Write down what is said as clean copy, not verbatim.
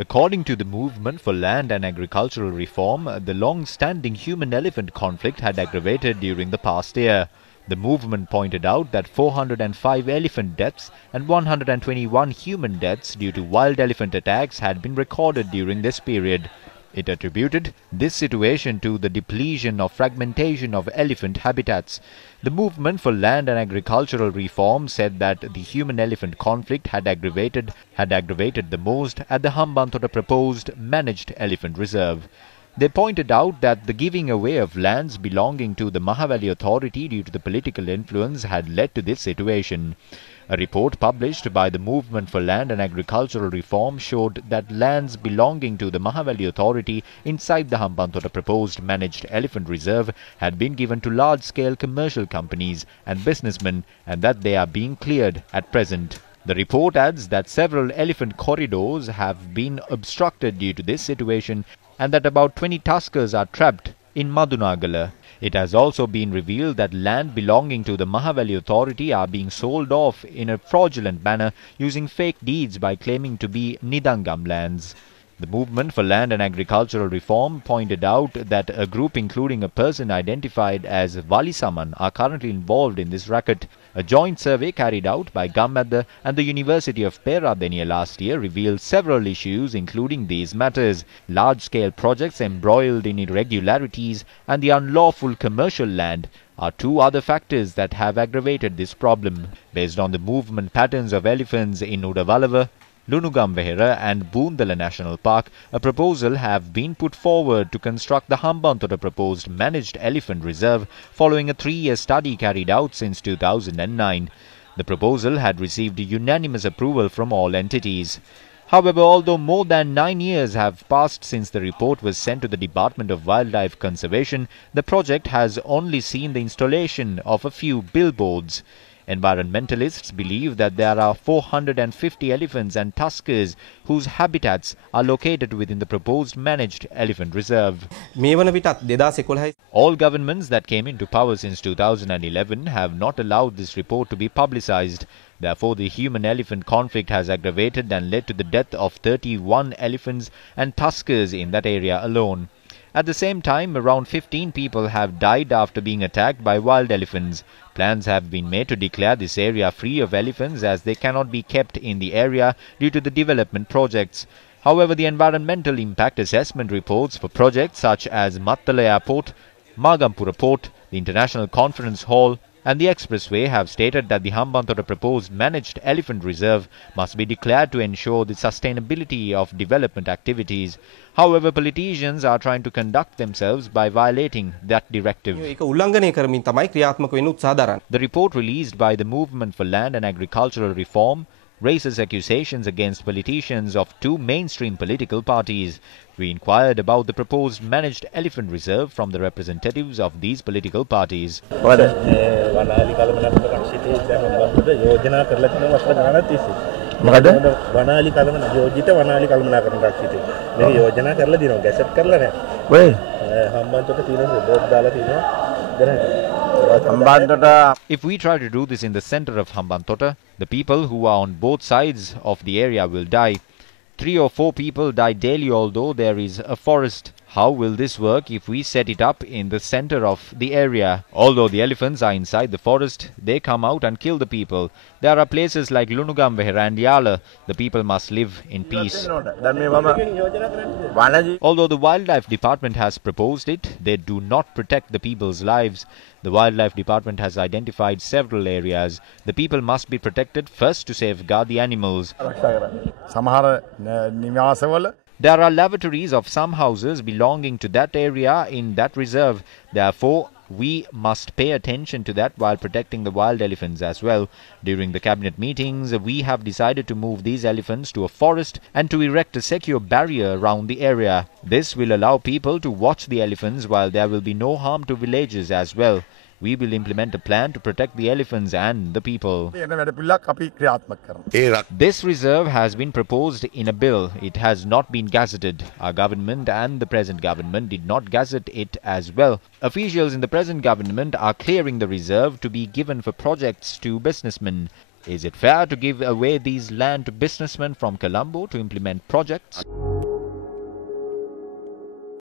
According to the Movement for Land and Agricultural Reform, the long-standing human-elephant conflict had aggravated during the past year. The movement pointed out that 405 elephant deaths and 121 human deaths due to wild elephant attacks had been recorded during this period. It attributed this situation to the depletion or fragmentation of elephant habitats. The Movement for Land and Agricultural Reform said that the human-elephant conflict had aggravated the most at the Hambantota proposed managed elephant reserve. They pointed out that the giving away of lands belonging to the Mahaweli Authority due to the political influence had led to this situation. A report published by the Movement for Land and Agricultural Reform showed that lands belonging to the Mahaweli Authority inside the Hambantota proposed managed elephant reserve had been given to large-scale commercial companies and businessmen, and that they are being cleared at present. The report adds that several elephant corridors have been obstructed due to this situation and that about 20 tuskers are trapped in Madunagala. It has also been revealed that land belonging to the Mahaweli Authority are being sold off in a fraudulent manner using fake deeds by claiming to be Nidangam lands. The Movement for Land and Agricultural Reform pointed out that a group including a person identified as Valisaman are currently involved in this racket. A joint survey carried out by Gammadda and the University of Peradeniya last year revealed several issues including these matters. Large-scale projects embroiled in irregularities and the unlawful commercial land are two other factors that have aggravated this problem. Based on the movement patterns of elephants in Udawalawa, Lunugambehera and Boondala National Park, a proposal have been put forward to construct the Hambantota proposed managed elephant reserve following a 3-year study carried out since 2009. The proposal had received unanimous approval from all entities. However, although more than 9 years have passed since the report was sent to the Department of Wildlife Conservation, the project has only seen the installation of a few billboards. Environmentalists believe that there are 450 elephants and tuskers whose habitats are located within the proposed managed elephant reserve. All governments that came into power since 2011 have not allowed this report to be publicized. Therefore, the human-elephant conflict has aggravated and led to the death of 31 elephants and tuskers in that area alone. At the same time, around 15 people have died after being attacked by wild elephants. Plans have been made to declare this area free of elephants as they cannot be kept in the area due to the development projects. However, the environmental impact assessment reports for projects such as Mattala Airport, Magampura Port, the International Conference Hall and the expressway have stated that the Hambantota proposed managed elephant reserve must be declared to ensure the sustainability of development activities. However, politicians are trying to conduct themselves by violating that directive. The report released by the Movement for Land and Agricultural Reform raises accusations against politicians of two mainstream political parties. We inquired about the proposed managed elephant reserve from the representatives of these political parties. If we try to do this in the center of Hambantota, the people who are on both sides of the area will die. 3 or 4 people die daily although there is a forest. How will this work if we set it up in the center of the area? Although the elephants are inside the forest, they come out and kill the people. There are places like Lunugambehera and Yala. The people must live in peace. Although the Wildlife Department has proposed it, they do not protect the people's lives. The Wildlife Department has identified several areas. The people must be protected first to safeguard the animals. There are lavatories of some houses belonging to that area in that reserve. Therefore, we must pay attention to that while protecting the wild elephants as well. During the cabinet meetings, we have decided to move these elephants to a forest and to erect a secure barrier around the area. This will allow people to watch the elephants while there will be no harm to villages as well. We will implement a plan to protect the elephants and the people. This reserve has been proposed in a bill. It has not been gazetted. Our government and the present government did not gazette it as well. Officials in the present government are clearing the reserve to be given for projects to businessmen. Is it fair to give away these land to businessmen from Colombo to implement projects?